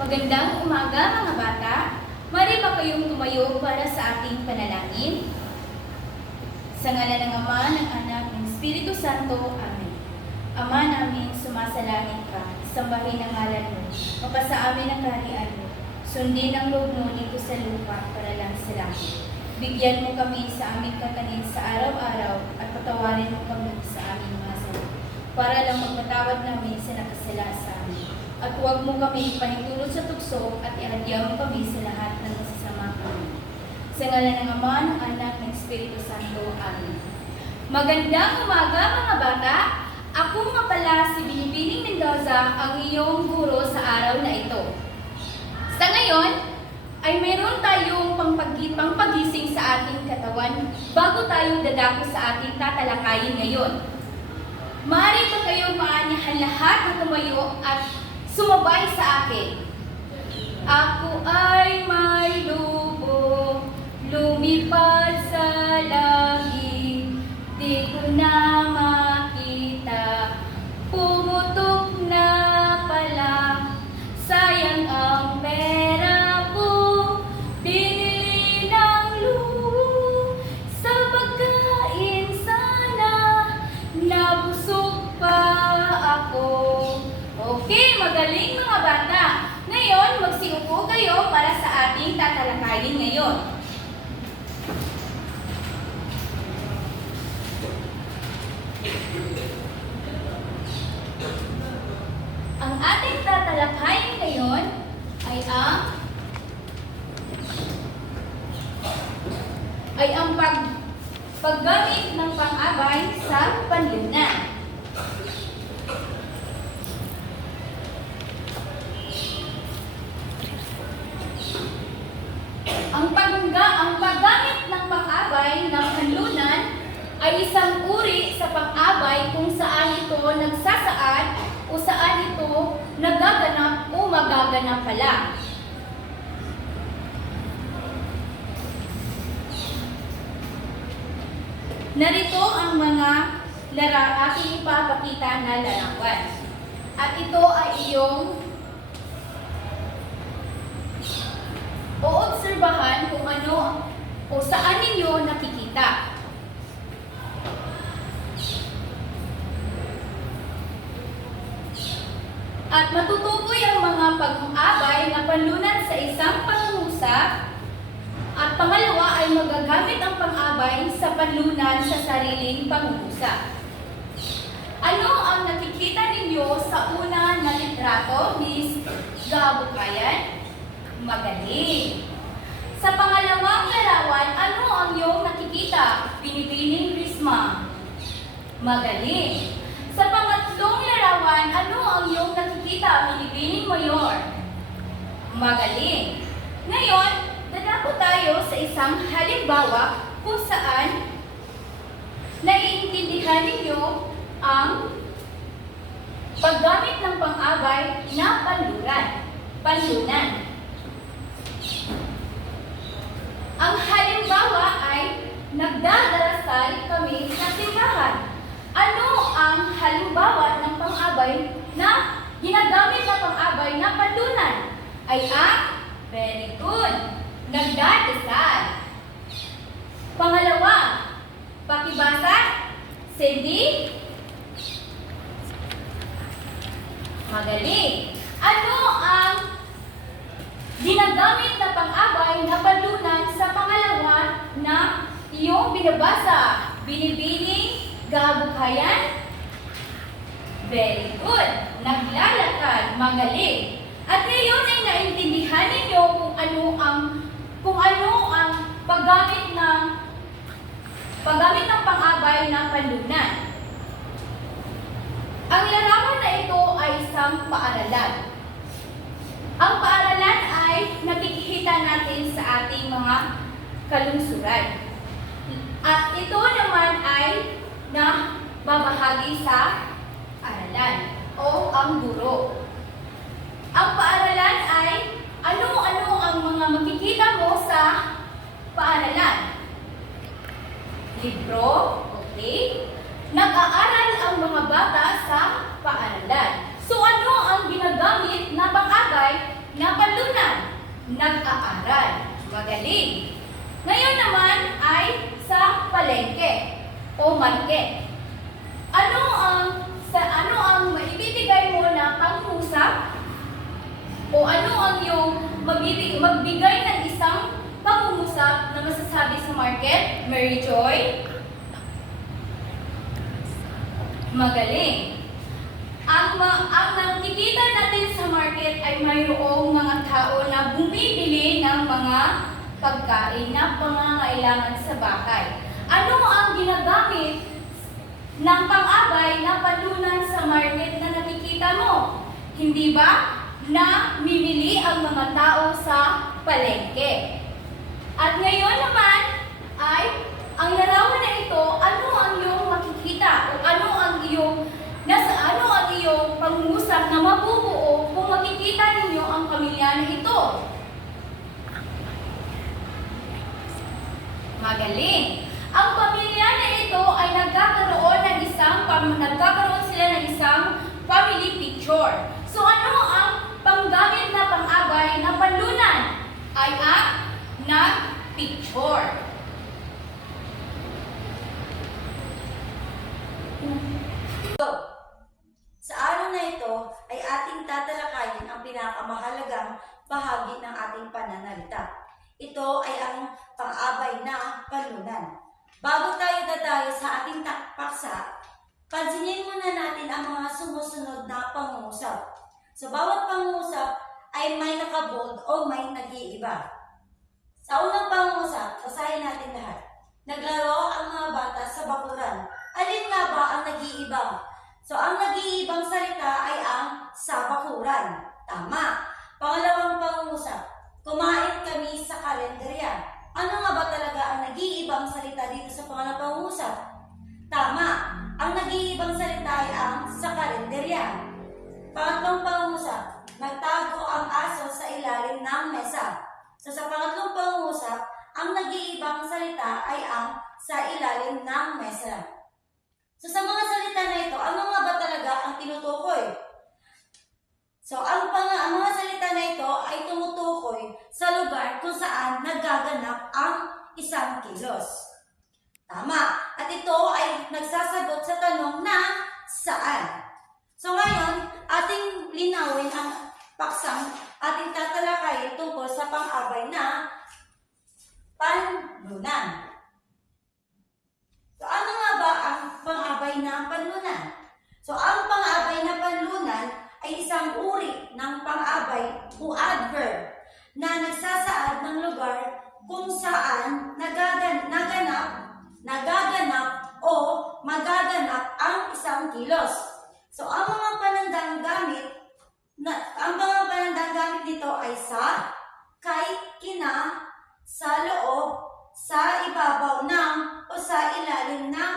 Magandang umaga mga bata. Mari ba kayong tumayo para sa ating panalangin? Sa ngalan ng Ama, ng Anak, ng Espiritu Santo. Amen. Ama namin, sumasalangit ka, sambahin ang ngalan mo, mapasa amin ang kaharian mo, sundin ang loob mo dito sa lupa para lang sa langit. Bigyan mo kami sa aming kakanin sa araw-araw at patawarin mo kami sa aming mga sala, para lang magpatawad namin sa nakasala sa amin. At huwag mo kami panitulot sa tukso at ihadya mo kami sa lahat ng masasama kami. Sa ngalan ng Ama, ng Anak, ng Espiritu Santo. Amen. Magandang umaga mga bata! Ako nga pala si Binibining Mendoza, ang iyong guro sa araw na ito. Sa ngayon, ay meron tayong pangpagising sa ating katawan bago tayo dadako sa ating tatalakayin ngayon. Maaari ba kayong maanyahan lahat na tumayo at sumabay sa akin? Ako ay may lubog, lumipad sa langit, di ko na makita, pumutok na pala, sayang ang pera ko, binili ng luho, sa pagkain sana, nabusog pa ako. Okay, magaling mga bata. Ngayon, magsiupo kayo para sa ating tatalakayin ngayon. Ang ating tatalakayin ngayon ay ang paggamit ng pang-abay sa panlipunan. Ang paggamit ng pang-abay ng panlunan ay isang uri sa pang-abay kung saan ito nagsasaad o saan ito nagaganap o magaganap pala. Narito ang mga aking ipapakita na larawan. At ito ay iyong oobserbahan kung ano o saan ninyo nakikita. At matutukoy ang mga pag-abay na panlunan sa isang pangungusap. At pangalawa ay magagamit ang pang-abay sa panlunan sa sariling pangungusap. Ano ang nakikita ninyo sa una na litrato, Miss Gabukayan? Magaling. Sa pangalawang larawan, ano ang iyong nakikita? Binibining Risma. Magaling. Sa pangatlong larawan, ano ang iyong nakikita? Binibining Mayor. Magaling. Ngayon, dadako tayo sa isang halimbawa kung saan naiintindihan ninyo ang paggamit ng pang-abay na panlunan. Ang halimbawa ay nagdadarasal kami sa simbahan. Ano ang halimbawa ng pang-abay na ginagamit na pang-abay na panlunan? Ay very good, nagdadasal. Pangalawa, pakibasa, Cindy. Magaling. Ano ang ginagamit na pang-abay na panlunan sa pangalawa na iyong binabasa? Binibining Gabukayan. Very good. Naglalakad. Magaling. At ngayon ay naintindihan ninyo kung ano ang paggamit ng pang-abay na panlunan. Ang larawan na ito ay isang paaralan. Ang paaralan ay nakikita natin sa ating mga kalungsuran. At ito naman ay babahagi sa aralan o ang guro. Ang paaralan ay ano-ano ang mga makikita mo sa paaralan? Libro, okay? Nag-aaral ang mga bata sa paaralan. So, nag-aaral. Magaling. Ngayon naman ay sa palengke o market. Ano ang maibibigay mo na pangusap? O ano ang iyong magbigay ng isang pangungusap na masasabi sa market? Mary Joy? Magaling. Ang nakikita natin sa market ay mayroong mga tao na bumibili ng mga pagkain na pangangailangan sa bahay. Ano ang ginagamit ng pang-abay na palunan sa market na nakikita mo? Hindi ba na mimili ang mga tao sa palengke? At ngayon naman ay ang larawan na ito, ano ang iyong makikita o ano ang iyong pangungusap na mabubuo kung makikita ninyo ang pamilya na ito? Magaling. Ang pamilya na ito ay nagkakaroon sila ng isang family picture. So ano ang panggamit na pang-abay na panlunan? Ay ang nag-picture. Sa araw na ito ay ating tatalakayin ang pinakamahalagang bahagi ng ating pananalita. Ito ay ang pang-abay na panlunan. Bago tayo dadayo sa ating paksa, pansinin muna natin ang mga sumusunod na pangungusap. Sa bawat pangungusap ay may nakabold o may nag-iiba. Sa unang pangungusap, basahin natin lahat. Naglaro ang mga bata sa bakuran. Alin nga ba ang nag-iiba? So, ang nag-iibang salita ay ang sa bakuran. Tama. Pangalawang pangungusap, kumain kami sa kalendarya. Ano nga ba talaga ang nag-iibang salita dito sa pangalawang pangungusap? Tama. Ang nag-iibang salita ay ang sa kalendarya. Pangatlong pangungusap, nagtago ang aso sa ilalim ng mesa. So, sa pangatlong pangungusap, ang nag-iibang salita ay ang sa ilalim ng mesa. So, sa mga salita na ito, ano nga ba talaga ang tinutukoy? So, ang mga salita na ito ay tumutukoy sa lugar kung saan nagaganap ang isang kilos. Tama. At ito ay nagsasagot sa tanong na saan. So, ngayon, ating linawin ang paksang ating tatalakayin tungkol sa pang-abay na panlunan. So, ano nga ba ang pang-abay na panlunan? So, ang pang-abay na panlunan ay isang uri ng pang-abay o adverb na nagsasaad ng lugar kung saan nagaganap o magaganap ang isang kilos. So, ang mga panandang gamit nito ay sa, kay, kina, sa loob, sa ibabaw ng, o sa ilalim ng,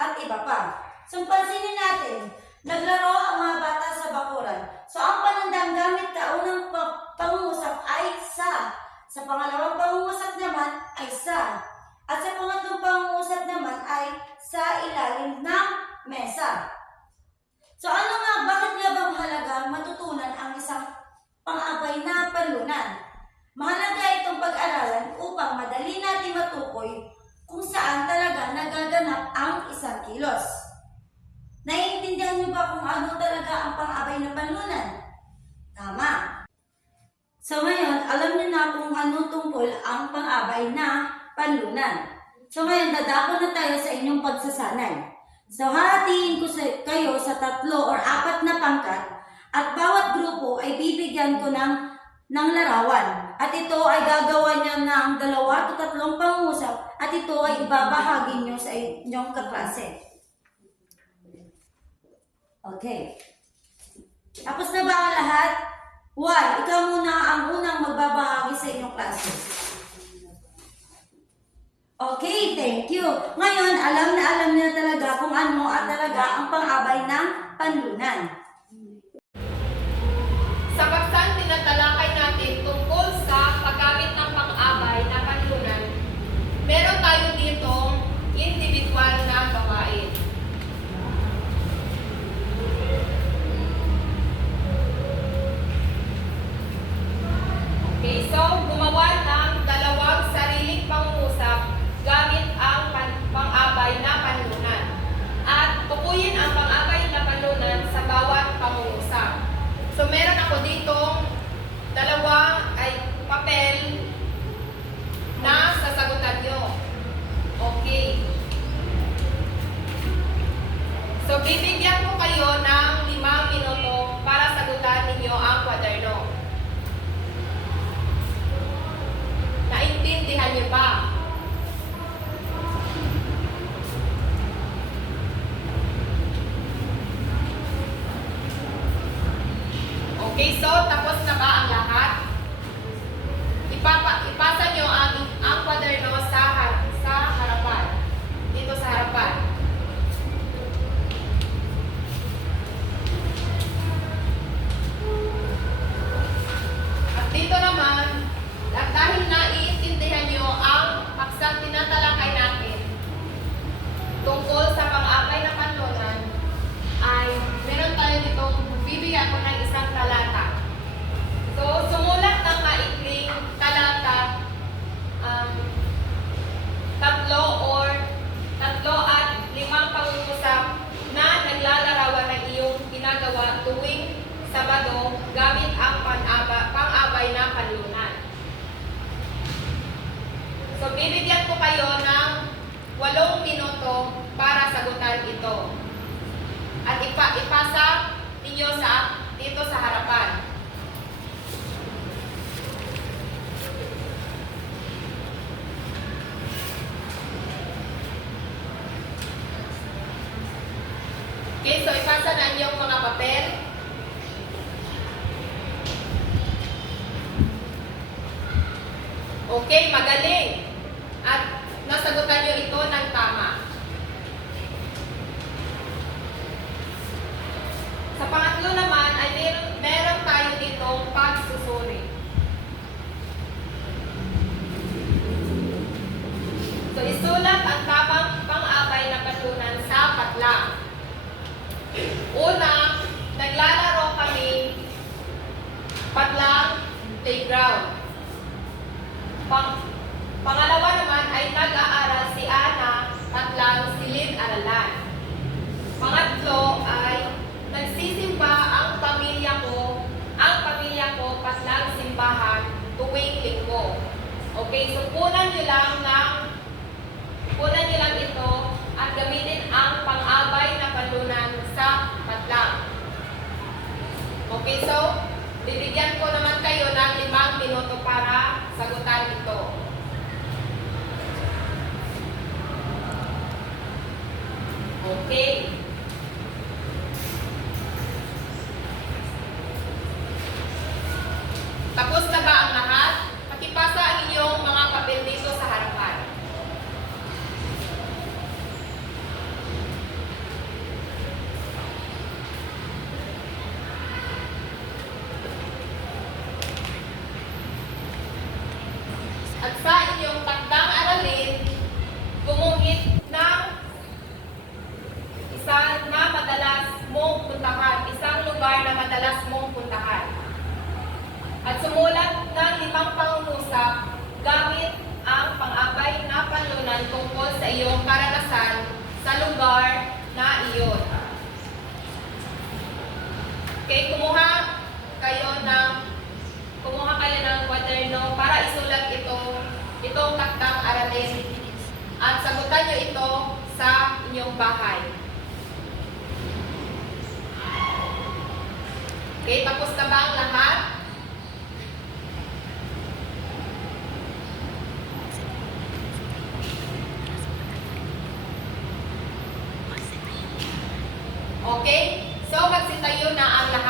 at iba pa. So, pansinin natin, naglaro ang mga bata sa bakuran. So, ang panandang gamit sa unang pangungusap ay sa. Sa pangalawang pangungusap naman ay sa. At sa pangatlong pangungusap naman ay sa ilalim ng mesa. So, bakit nga ba mahalaga matutunan ang isang pang-abay na panlunan? Mahalaga itong pag-aralan upang madali natin matukoy kung saan talaga nagaganap ang isang kilos. Naiintindihan niyo ba kung ano talaga ang pang-abay na panlunan? Tama. So ngayon, alam niyo na kung ano tungkol ang pang-abay na panlunan. So ngayon, dadako na tayo sa inyong pagsasanay. So hahatiin ko kayo sa 3 or 4 na pangkat at bawat grupo ay bibigyan ko ng larawan. At ito ay gagawa niya ng 2 o 3 pangusap at ito ay ibabahagi niyo sa inyong kaklase. Okay. Tapos na ba ang lahat? Juan, ikaw muna ang unang magbabahagi sa inyong klase. Okay, thank you. Ngayon, alam na talaga kung ano at talaga ang pang-abay ng panlunan. Sa paksang tinatalakay natin tungkol sa paggamit ng pang-abay na panlunan, meron tayo ditong individual na gawain. Okay, so tapos na ba ang lahat? Ipasa nyo ang kwaderno sa harapan. Dito sa harapan. At dito naman, dahil naiintindihan nyo ang paksang tinatalakay natin tungkol sa pang-abay na kanlunan, ay meron tayo ditong bibigyan ko ng isang talata. So, sumulat ng maikling talata, tatlo at limang pangungusap na naglalarawan ng iyong ginagawa tuwing Sabado gamit ang pang-abay na kanlunan. So, bibigyan ko kayo ng 8 minuto para sagutan ito. At ipasa ninyo dito sa harapan. Okay, so ipasa na inyong mga papel. Okay, magaling. At nasagutan nyo ito ng tama. Sa pangatlo naman ay meron tayo ditong pagsusuri. So isulat ang tamang pang-abay na kanlunan sa patlang. Una, naglalaro kami patlang playground. Pangalawa naman ay nag-aaral si Ana patlang silid-aralan. Pangatlo ay nagsisimba ang pamilya ko patlang simbahan tuwing linggo. Okay, so punan nyo lang ito at gamitin ang pang-abay na kanlunan sa patlang. Okay, so bibigyan ko naman kayo ng 5 minuto para sagutan ito. Okay. Tapos na ba ang lahat? Pakipasa ang inyong mga papel dito sa harapan. At sa inyong takdang aralin, gumuhit ng isang lugar na madalas mong puntahan. At sumulat ng 5 pangungusap gamit ang pang-abay na kanlunan tungkol sa iyong karanasan sa lugar na iyon. Okay, kumuha kayo ng kwaderno para isulat itong takdang aralin at sagutan nyo ito sa inyong bahay. Okay, tapos na ba ang lahat? Okay, so magsitayo na ang lahat.